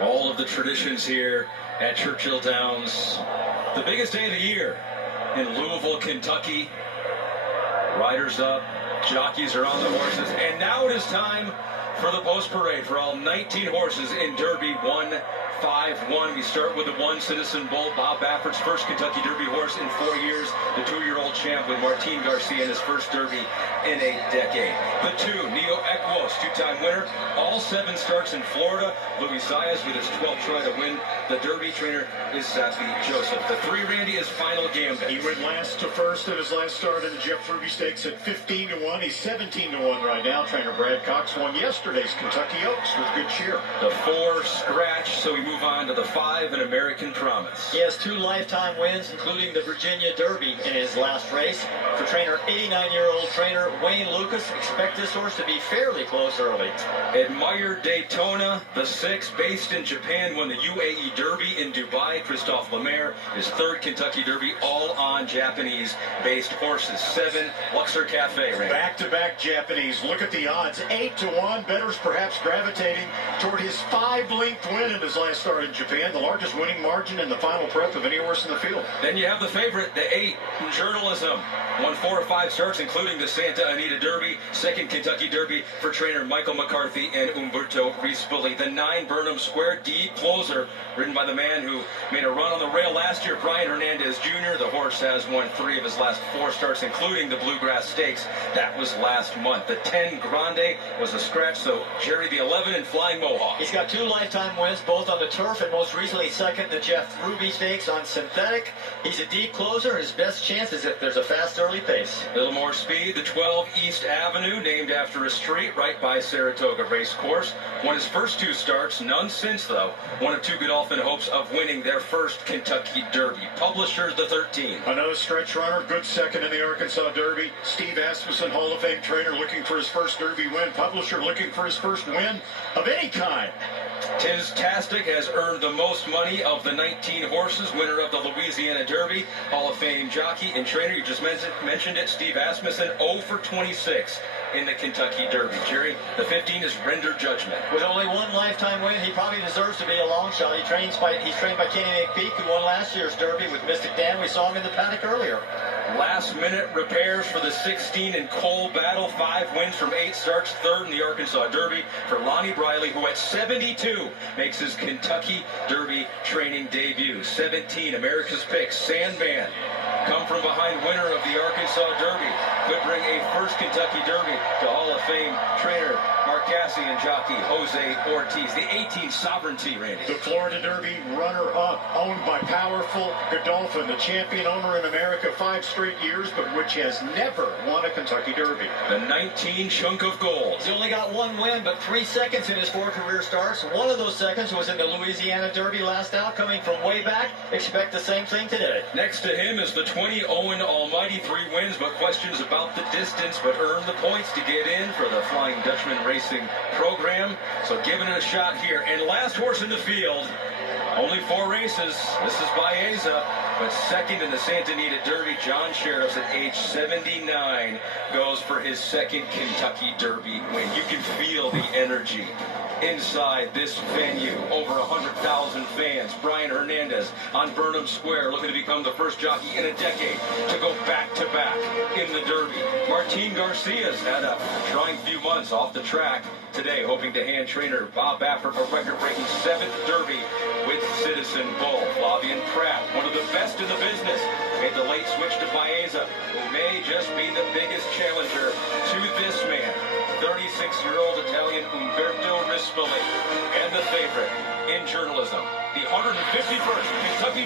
All of the traditions here at Churchill Downs. The biggest day of the year in Louisville, Kentucky. Riders up, jockeys are on the horses, and now it is time for the post parade for all 19 horses in Derby 151. We start with the one Citizen Bull, Bob Baffert's first Kentucky Derby horse in 4 years. The 2-year-old champ with Martin Garcia in his first Derby in a decade. The 2, Neo Equos, 2-time winner. All 7 starts in Florida. Luis Zayas with his 12th try to win the Derby. Trainer is Safi Joseph. The 3, Randy, is Final Gambit. He went last to first in his last start in the Jeff Ruby Stakes at 15-1. He's 17-1 right now. Trainer Brad Cox won yesterday's Kentucky Oaks with good cheer. The 4, Scratch, so we move on to the 5, An American Promise. He has 2 lifetime wins, including the Virginia Derby in his last race. For trainer, 89-year-old trainer Wayne Lucas, expect this horse to be fairly close early. Admire Daytona, the 6, based in Japan, won the UAE Derby in Dubai. Christophe Lemaire, his 3rd Kentucky Derby, all on Japanese-based horses. 7, Luxor Cafe. Randy. Back-to-back Japanese. Look at the odds. 8-1. Bettors perhaps gravitating toward his 5-length win in his last start in Japan, the largest winning margin in the final prep of any horse in the field. Then you have the favorite, the 8, Journalism. Won 4 or 5 starts, including the Santa Anita Derby, 2nd Kentucky Derby for trainer Michael McCarthy and Umberto Rispoli. The 9, Burnham Square, Deep Closer, ridden by the man who made a run on the rail last year, Brian Hernandez Jr. The horse has won 3 of his last 4 starts, including the Bluegrass Stakes. That was last month. The 10, Grande, was a scratch, so Jerry the 11 and Flying Mohawk. He's got 2 lifetime wins, both on the turf and most recently 2nd the Jeff Ruby Stakes on synthetic. He's a deep closer. His best chance is if there's a fast early pace. A little more speed. The 12, East Avenue, named after a street right by Saratoga Race Course. Won his first 2 starts, none since though. One of 2 Godolphin in hopes of winning their first Kentucky Derby. Publishers, the 13. Another stretch runner, good 2nd in the Arkansas Derby. Steve Asmussen, Hall of Fame trainer, looking for his first Derby win. Publisher looking for his first win of any kind. Tiztastic has earned the most money of the 19 horses, winner of the Louisiana Derby, Hall of Fame jockey and trainer. You just mentioned it, Steve Asmussen, 0 for 26 in the Kentucky Derby. Jerry, the 15 is Render Judgment. With only 1 lifetime win, he probably deserves to be a long shot. He's trained by Kenny McPeak, who won last year's Derby with Mystic Dan. We saw him in the paddock earlier. Last-minute repairs for the 16 in Cole Battle. 5 wins from 8 starts. 3rd in the Arkansas Derby for Lonnie Briley, who at 72 makes his Kentucky Derby training debut. 17, America's Pick, Sandman. Come from behind winner of the Arkansas Derby. Could bring a first Kentucky Derby to Hall of Fame trainer Mark Cassidy and jockey Jose Ortiz. The 18, Sovereignty, Randy. The Florida Derby runner-up, owned by powerful Godolphin, the champion owner in America 5 straight years, but which has never won a Kentucky Derby. The 19, Chunk of Gold. He's only got 1 win, but 3 seconds in his 4 career starts. One of those seconds was in the Louisiana Derby last out, coming from way back. Expect the same thing today. Next to him is the 20, Owen Almighty. 3 wins, but questions about the distance, but earned the points to get in for the Flying Dutchman Racing program. So giving it a shot here. And last horse in the field, only 4 races. This is Baeza, but 2nd in the Santa Anita Derby. John Sheriffs at age 79 goes for his 2nd Kentucky Derby win. You can feel the energy inside this venue. Over 100,000 fans. Brian Hernandez on Burnham Square, looking to become the first jockey in a decade to go back-to-back in the Derby. Martin Garcia's had a trying few months off the track today, hoping to hand trainer Bob Baffert a record-breaking 7th Derby with Citizen Bull. Flavien Prat, one of the best in the business, made the late switch to Baeza, who may just be the biggest challenger to this man, 36-year-old Italian Umberto Rispoli, and the favorite in Journalism, the 151st Kentucky